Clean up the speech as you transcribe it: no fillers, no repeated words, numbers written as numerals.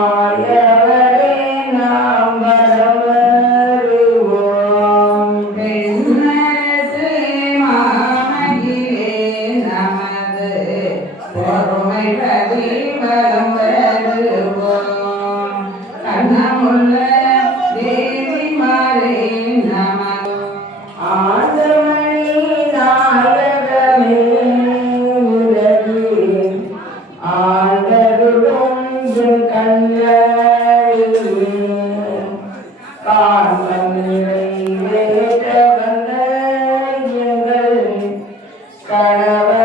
மாயவரே நாம் வரவருவோம் பெண்ணரசு மாமகிலே நமது பொறுமை பிரதிபலம் வருவோம் கண்ணமுள்ள தேவிமாரே நமது ஆண்டவனே நாயகமே உலகு ஆண்டருளும் கண்ணழகு காண்பனிலை வேத வந்த எங்கள் கணவர்